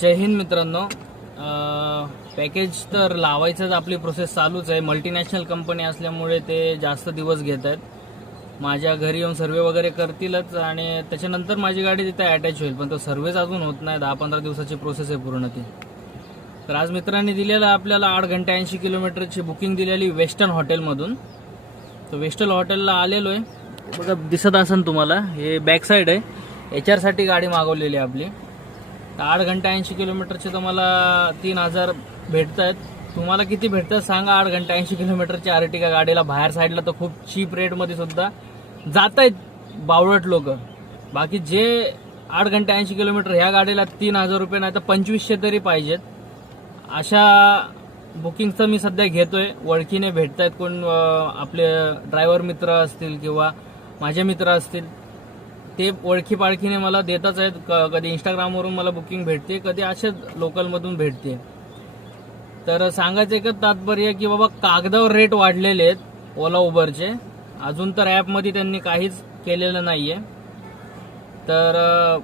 जय हिंद मित्रांनो. पॅकेज तर लावायचंच आपली प्रोसेस चालूच आहे. मल्टीनॅशनल कंपनी असल्यामुळे ते जास्त दिवस घेत आहेत. माझ्या घरी येऊन सर्वे वगैरे करतीलच आणि त्याच्यानंतर माझी गाडी तिथे अटॅच होईल. पण तो सर्वेच अजून होत नाही. दहा पंधरा दिवसाची प्रोसेस आहे पूर्ण ती. तर आज मित्रांनी दिलेलं आपल्याला आठ घंटे ऐंशी किलोमीटरची बुकिंग दिलेली वेस्टर्न हॉटेलमधून तर वेस्टर्न हॉटेलला आलेलो आहे बघा दिसत असेल तुम्हाला. हे बॅक साईड आहे याच्यासाठी गाडी मागवलेली आहे आपली. तर आठ घंटे ऐंशी किलोमीटरचे तुम्हाला तीन हजार भेटत आहेत तुम्हाला किती भेटतात सांगा आठ घंटे ऐंशी किलोमीटरच्या आर्टिका गाडीला. बाहेर साईडला तर खूप चीप रेटमध्ये सुद्धा जात आहेत बावळट लोक. बाकी जे आठ घंटे ऐंशी किलोमीटर ह्या गाडीला तीन हजार रुपये नाही तर पंचवीसशे तरी पाहिजेत. अशा बुकिंगचं मी सध्या घेतोय. ओळखीने भेटत आहेत कोण आपले ड्रायव्हर मित्र असतील किंवा माझे मित्र असतील. ते ओळखी पाळखीने मला देतच आहेत. क- कधी इंस्टाग्रामवरून मला बुकिंग भेटते कधी असेच लोकलमधून भेटते. तर सांगायचं एकच तात्पर्य की बाबा कागदावर रेट वाढलेले आहेत ओला उबरचे अजून तर ॲपमध्ये त्यांनी काहीच केलेलं नाही आहे तर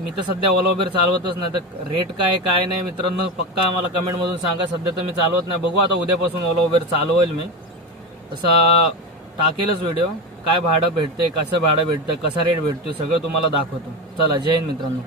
मी तर सध्या ओला उबेर चालवतच नाही. तर रेट काय काय नाही मित्रांनो पक्का मला कमेंटमधून सांगा. सध्या तर मी चालवत नाही. बघू आता उद्यापासून ओला उबेर चालवेल मी. तसा टाकेलच व्हिडिओ काय भाडं भेटते कसं भाडं भेटतं कसा रेट भेटतो सगळं तुम्हाला दाखवतो. चला जय हिंद मित्रांनो.